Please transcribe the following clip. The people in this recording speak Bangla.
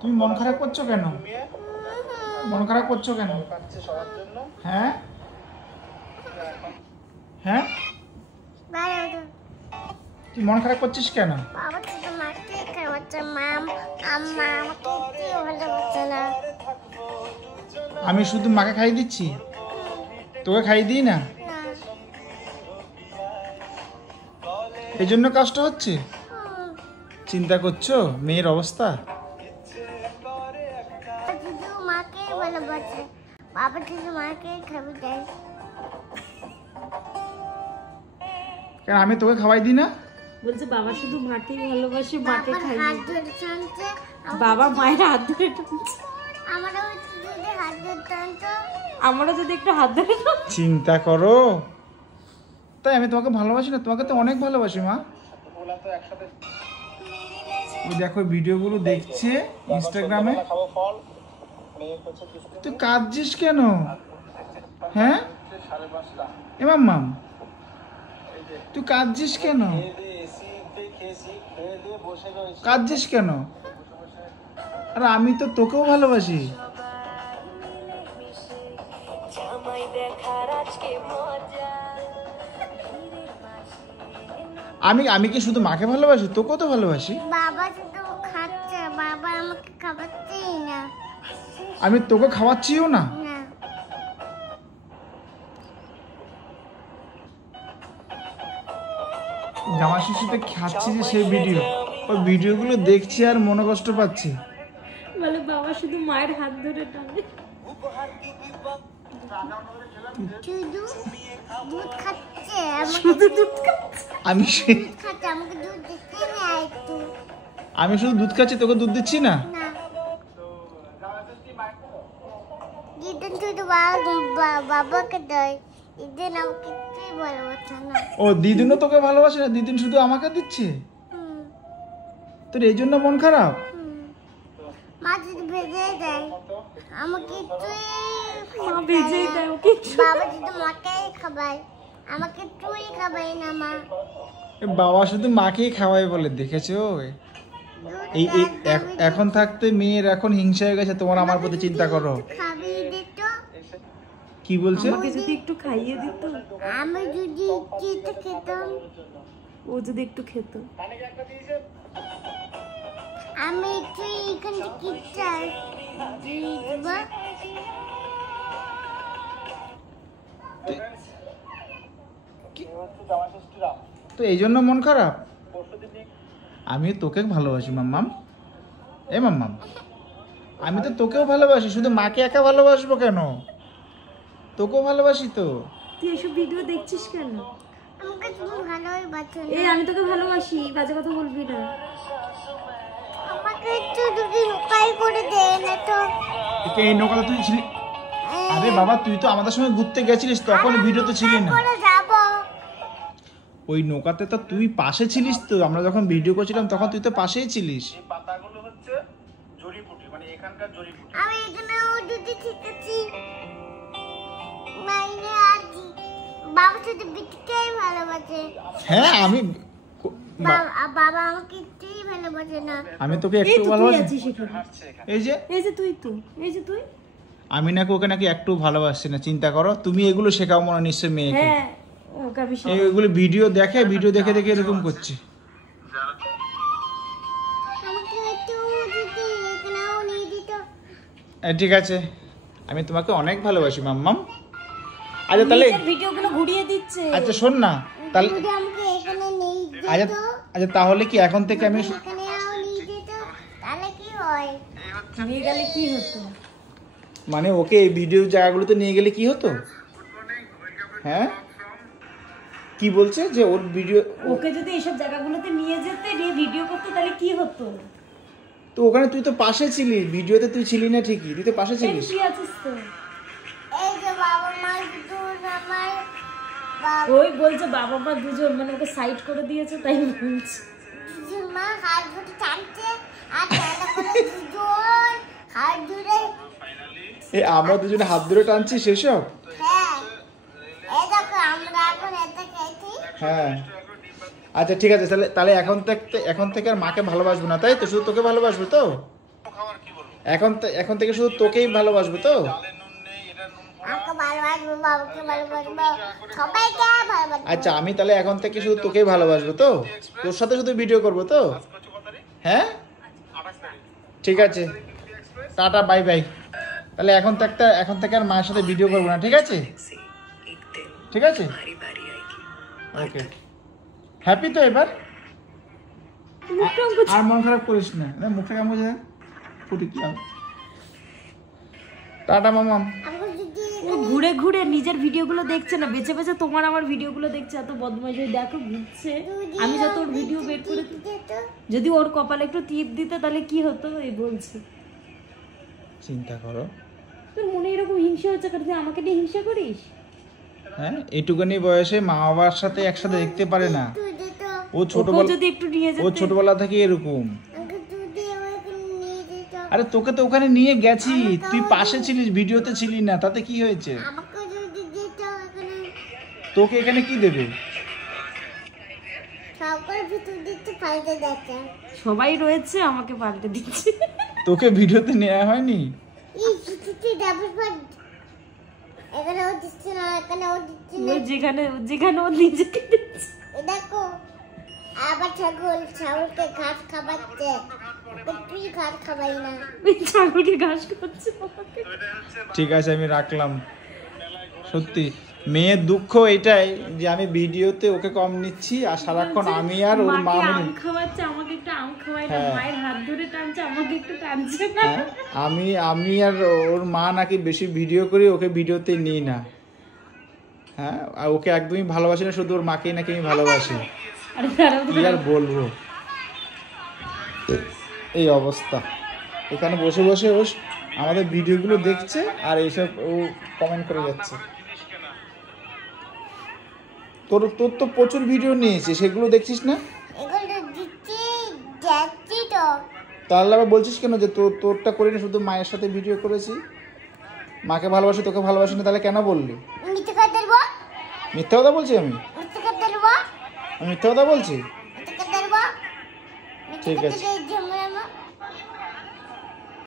তুমি মন খারাপ করছো কেন? মন খারাপ করছো কেন? হ্যাঁ হ্যাঁ, তুই মন খারাপ করছিস কেন? আমি শুধু মাকে খাইয়ে দিচ্ছি, তোকে খাইয়ে দিই না, এই জন্য কষ্ট হচ্ছে? চিন্তা করছো মেয়ের অবস্থা? কেন আমি তোকে খাওয়াই দিই না? বলছে বাবা শুধু মাকেই ভালোবাসে, মাকে খাইয়ে। বাবা মায়ের হাত ধরে টানছে, আমারও যদি একটু হাত ধরে। চিন্তা করো, তাই আমি তোমাকে ভালোবাসি না? তোমাকে তো অনেক ভালোবাসি মা। ওই দেখো ভিডিওগুলো দেখছে ইনস্টাগ্রামে। তুই কাঁদছিস কেন? হ্যাঁ এ মাম্মাম, তুই কাঁদছিস কেন? কাঁদছিস কেন? আরে আমি তো তোকেও ভালোবাসি। আমি কি শুধু মাকে ভালোবাসি? তোকেও তো ভালোবাসি। বাবা শুধু খাচ্ছে, বাবা আমাকে খাওয়াচ্ছেই না। আমি তোকে খাওয়াচ্ছিও না। জামা শিশুতে খাচ্ছি যে সেই ভিডিও, ওই ভিডিওগুলো দেখছি আর মনে কষ্ট পাচ্ছি। বলে বাবা শুধু মায়ের হাত ধরে টানে। দুধ খাচ্ছে, শুধু দুধ খাচ্ছে। আমি আমাকে দুধ দিতে না একটু। আমি শুধু দুধ খাচ্ছি, তোকে দুধ দিচ্ছি না। দিদিন শুধু বাবাকে দেয়, দিদিন আমাকে কিছুই ভালোবাসে না। ও দিদিনও তোকে ভালোবাসে না, দিদিন শুধু আমাকে দিচ্ছে? তোর এই জন্য মন খারাপ? মা যদি ভেজে দেয় আমাকে কিছুই, মা ভেজে দেয় ওকে। বাবা যদি মাকেই খাবায়, আমাকে তুই খাবাই না মা। বাবা শুধু মাকেই খাওয়াই বলে, দেখেছো? এই এখন থাকতে মেয়ের এখন হিংসা হয়ে গেছে তোমার আমার প্রতি। চিন্তা করো। কি বলছে? আমাকে যদি একটু খাইয়ে দিত, আমি যদি একটু খেতাম, ও যদি একটু খেত, আমি একটু এখান থেকে চাই দিবা। তো এই জন্য মন খারাপ? আমি তোকে ভালোবাসি মাম্মাম। এ মাম্মাম, আমি তো তোকেও ভালোবাসি, শুধু মাকে একা ভালোবাসবো কেন? তোকেও ভালোবাসি তো। তুই এসব ভিডিও দেখছিস কেন? আমাকে তুমি ভালোবাসো না। এই আমি তোকে ভালোবাসি, বাজে কথা বলবি না। আমাকে একটু যদি নৌকাই করে দে না তো। এই নৌকাতে তুই ছিলি? আরে বাবা তুই তো আমাদের সঙ্গে ঘুরতে গেছিলিস, তখন ভিডিওতে ছিলি না। ওই নৌকাতে তো তুই পাশে ছিলিস তো, আমরা যখন ভিডিও করছিলাম তখন তুই তো পাশেই ছিলিস। এই পাতাগুলো হচ্ছে জড়িবুটি, মানে এখানকার জড়িবুটি। আমি এখানে যদি ঠিকআছি মাইনে আছি, বাবা শুধু বিটিকেই ভালোবাসে। হ্যাঁ আমি বাবা আমাকে একটুই ভালোবাসে না। আমি তোকে একটু ভালোবাসি। এই যে তুই আমি নাকি ওকে নাকি একটু ভালোবাসছি না। চিন্তা করো, তুমি এগুলো শেখাও মনে নিশ্চয় মেয়েকে। হ্যাঁ এগুলো ভিডিও দেখে দেখে এরকম করছে। ঠিক আছে, আমি তোমাকে অনেক ভালোবাসি মাম্মাম। আচ্ছা তাহলে ভিডিওগুলো ঘুরিয়ে দিচ্ছে। আচ্ছা শোন না তাহলে, আমাকে এখানে নেই দিত। আচ্ছা তাহলে কি এখন থেকে আমি এখানে নিয়ে দিত, তাহলে কি হয়? নিয়ে গেলে কি হতো? মানে ওকে এই ভিডিও জায়গাগুলোতে নিয়ে গেলে কি হতো? হ্যাঁ কি বলছে যে ওর ভিডিও, ওকে যদি এইসব জায়গাগুলোতে নিয়ে যেতে, নিয়ে ভিডিও করতে, তাহলে কি হতো? তো ওখানে তুই তো পাশে ছিলি, ভিডিওতে তুই ছিলি না ঠিকই, তুই তো পাশে ছিলিস। কি আছিস তো? এই যে বাবা মা দুজন, আমার ওই বলছে বাবা মা দুজন, মানে ওকে সাইড করে দিয়েছে তাই বলছে। দুজন মা হাত ধরে টানছে আর টানা করে দুজন হাত ধরে এই আমরা দুজনে হাত ধরে টানছি সেসব। হ্যাঁ এই দেখো আমরা এখন এটা খেয়েছি। হ্যাঁ আচ্ছা ঠিক আছে, তাহলে তাহলে এখন থেকে আর মাকে ভালোবাসবো না, তাই তো? শুধু তোকে ভালোবাসবো তো? এখন থেকে শুধু তোকেই ভালোবাসবো তো? আমাকে ভালোবাসবো, বাবাকে ভালোবাসবো, সবাইকে ভালোবাসবো। আচ্ছা আমি তাহলে এখন থেকে শুধু তোকেই ভালোবাসবো তো? তোর সাথে শুধু ভিডিও করবো তো? হ্যাঁ ঠিক আছে, টাটা বাই বাই। তাহলে এখন থেকে আর মায়ের সাথে ভিডিও করবো না, ঠিক আছে? ঠিক আছে ওকে, হ্যাপি তো এবার? আর মন খারাপ করিস না, মুখটা কেমন বোঝা ফুটি কি টাটা মামাম। আমাকে যদি ও ঘুরে ঘুরে নিজের ভিডিওগুলো দেখছে না, বেছে বেছে তোমার আমার ভিডিওগুলো দেখছে। এত বদমাইশ হয়ে দেখো ঘুরছে। আমি যত ওর ভিডিও বের করে যদি ওর কপালে একটু টিপ দিতে তাহলে কি হতো এই বলছে। চিন্তা করো, তোর মনে এরকম হিংসা হচ্ছে কারণ তুই আমাকে নিয়ে হিংসা করিস? হ্যাঁ এইটুকুনি বয়সে মা বাবার সাথে একসাথে দেখতে পারে না। তুই দিত, ও ওকেও ছোটবেলা যদি একটু নিয়ে ও যেতে। ছোটবেলা থেকে এরকম। আমাকে যদি আমাকে নিয়ে দিত, আরে তোকে তো ওখানে নিয়ে গেছি, তুই পাশে ছিলিস, ভিডিওতে ছিলি না, তাতে কি হয়েছে? আমাকে যদি দিত এখানে তোকে এখানে কি দেবে? সবার ভিতর দিতে পাল্টে যাচ্ছে। সবাই রয়েছে আমাকে পাল্টে দিচ্ছে। তোকে ভিডিওতে নেওয়া হয়নি? এই ছুটি ডাবল পাট এখানে ও দিচ্ছে না, এখানে ও দিচ্ছে ও না। যেখানে ও নিজেকে দিচ্ছে। এই দেখো আবার ছাগলকে ঘাস খাওয়াচ্ছে, ওকে তুই ঘাস খাওয়াই না। ওই ছাগলকে ঘাস খাচ্ছে আমাকে। ঠিক আছে আমি রাখলাম। সত্যি মেয়ের দুঃখ এটাই যে আমি ভিডিওতে ওকে কম নিচ্ছি আর সারাক্ষণ আমি আর ওর মা মাকে মিলে। আম খাওয়াচ্ছে, আমাকে একটু আম খাওয়াই না। হ্যাঁ। মায়ের হাত ধরে টানছে, আমাকে একটু টানছে না। হ্যাঁ, আমি আর ওর মা নাকি বেশি ভিডিও করি, ওকে ভিডিওতে নিই না। হ্যাঁ আর ওকে একদমই ভালোবাসি না, শুধু ওর মাকেই নাকি আমি ভালোবাসি। আরে দাঁড়াও, কি আর বলবো, এই অবস্থা। এখানে বসে বসে ও আমাদের ভিডিওগুলো দেখছে আর এইসব ও কমেন্ট করে যাচ্ছে। তোর তোর তো প্রচুর ভিডিও নিয়েছে, সেগুলো দেখছিস না? এগুলো দিচ্ছি যাচ্ছি তো। তাহলে আবার বলছিস কেন যে তোরটা করে না, শুধু মায়ের সাথে ভিডিও করেছি, মাকে ভালোবাসি তোকে ভালোবাসি না, তাহলে কেন বললি? মিথ্যে কথা দেবো, মিথ্যা কথা বলছি আমি? মিথ্যে কথা দেবো, আমি মিথ্যা কথা বলছি? মিথ্যে কথা দেবো, ঠিক আছে। মিথ্যে কথা